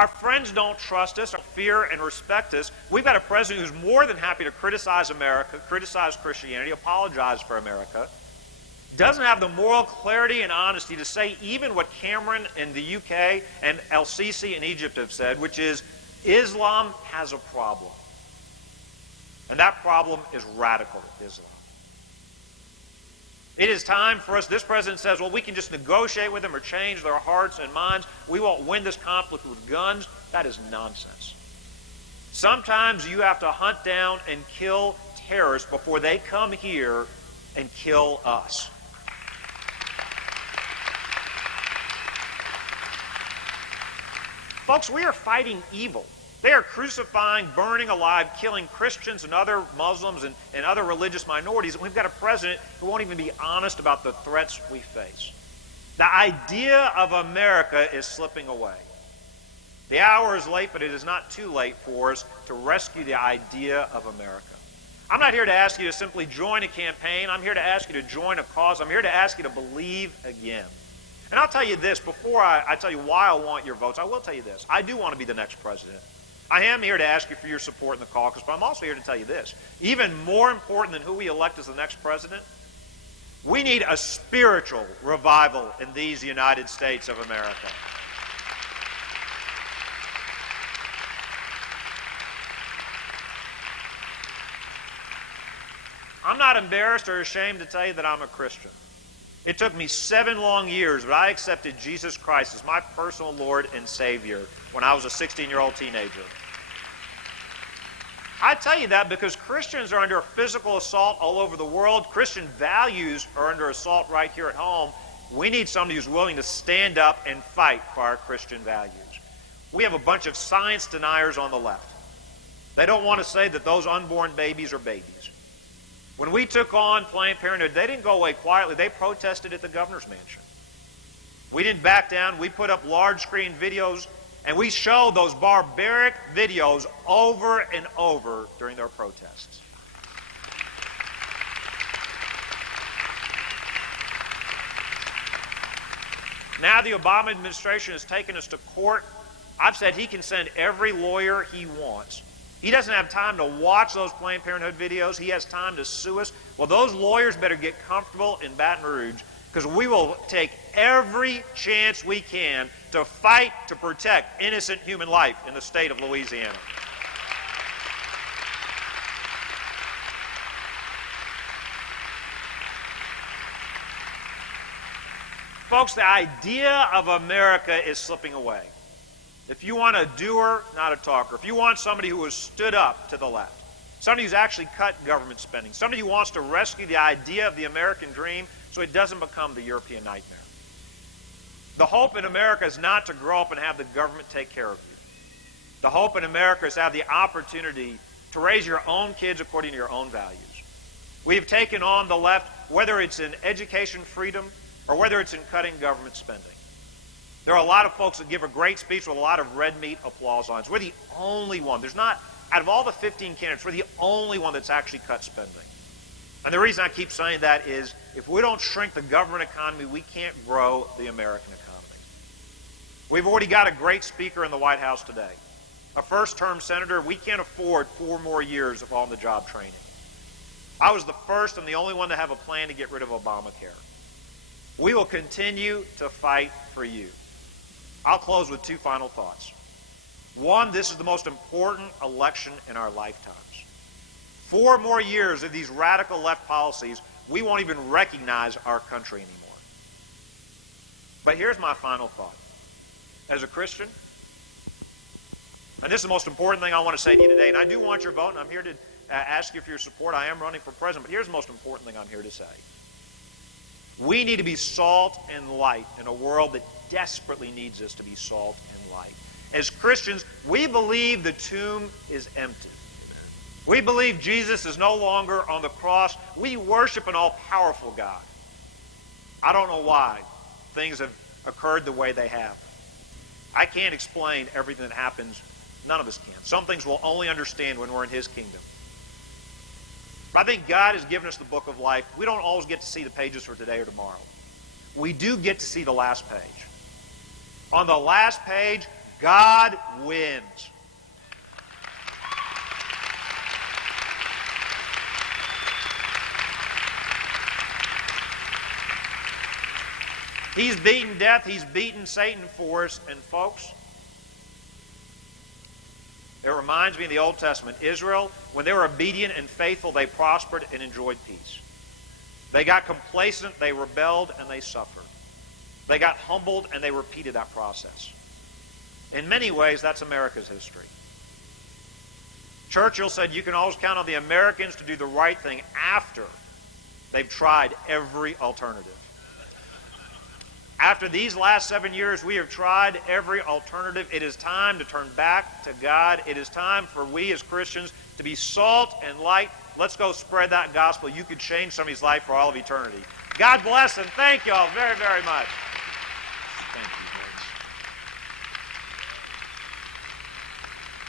Our friends don't trust us, fear and respect us. We've got a president who's more than happy to criticize America, criticize Christianity, apologize for America, doesn't have the moral clarity and honesty to say even what Cameron in the UK and El-Sisi in Egypt have said, which is Islam has a problem. And that problem is radical Islam. It is time for us, this president says, well, we can just negotiate with them or change their hearts and minds. We won't win this conflict with guns. That is nonsense. Sometimes you have to hunt down and kill terrorists before they come here and kill us. Folks, we are fighting evil. They are crucifying, burning alive, killing Christians and other Muslims and other religious minorities. And we've got a president who won't even be honest about the threats we face. The idea of America is slipping away. The hour is late, but it is not too late for us to rescue the idea of America. I'm not here to ask you to simply join a campaign. I'm here to ask you to join a cause. I'm here to ask you to believe again. And I'll tell you this, before I tell you why I want your votes, I will tell you this. I do want to be the next president. I am here to ask you for your support in the caucus, but I'm also here to tell you this. Even more important than who we elect as the next president, we need a spiritual revival in these United States of America. I'm not embarrassed or ashamed to tell you that I'm a Christian. It took me 7 long years, but I accepted Jesus Christ as my personal Lord and Savior when I was a 16-year-old teenager. I tell you that because Christians are under physical assault all over the world. Christian values are under assault right here at home. We need somebody who's willing to stand up and fight for our Christian values. We have a bunch of science deniers on the left. They don't want to say that those unborn babies are babies. When we took on Planned Parenthood, they didn't go away quietly. They protested at the governor's mansion. We didn't back down. We put up large screen videos, and we showed those barbaric videos over and over during their protests. Now the Obama administration has taken us to court. I've said he can send every lawyer he wants. He doesn't have time to watch those Planned Parenthood videos. He has time to sue us. Well, those lawyers better get comfortable in Baton Rouge, because we will take every chance we can to fight to protect innocent human life in the state of Louisiana. Folks, the idea of America is slipping away. If you want a doer, not a talker, if you want somebody who has stood up to the left, somebody who's actually cut government spending, somebody who wants to rescue the idea of the American dream so it doesn't become the European nightmare. The hope in America is not to grow up and have the government take care of you. The hope in America is to have the opportunity to raise your own kids according to your own values. We have taken on the left, whether it's in education freedom or whether it's in cutting government spending. There are a lot of folks that give a great speech with a lot of red meat applause lines. We're the only one. There's not, out of all the 15 candidates, we're the only one that's actually cut spending. And the reason I keep saying that is if we don't shrink the government economy, we can't grow the American economy. We've already got a great speaker in the White House today. A first-term senator. We can't afford 4 more years of on-the-job training. I was the first and the only one to have a plan to get rid of Obamacare. We will continue to fight for you. I'll close with 2 final thoughts. One, this is the most important election in our lifetimes. 4 more years of these radical left policies, we won't even recognize our country anymore. But here's my final thought. As a Christian, and this is the most important thing I want to say to you today, and I do want your vote, and I'm here to ask you for your support. I am running for president, but here's the most important thing I'm here to say. We need to be salt and light in a world that desperately needs us to be salt and light. As Christians, we believe the tomb is empty. We believe Jesus is no longer on the cross. We worship an all-powerful God. I don't know why things have occurred the way they have. I can't explain everything that happens. None of us can. Some things we'll only understand when we're in His kingdom. But I think God has given us the book of life. We don't always get to see the pages for today or tomorrow. We do get to see the last page. On the last page, God wins. He's beaten death. He's beaten Satan for us. And folks, it reminds me of the Old Testament. Israel, when they were obedient and faithful, they prospered and enjoyed peace. They got complacent, they rebelled, and they suffered. They got humbled, and they repeated that process. In many ways, that's America's history. Churchill said you can always count on the Americans to do the right thing after they've tried every alternative. After these last 7 years, we have tried every alternative. It is time to turn back to God. It is time for we as Christians to be salt and light. Let's go spread that gospel. You could change somebody's life for all of eternity. God bless and thank you all very, very much.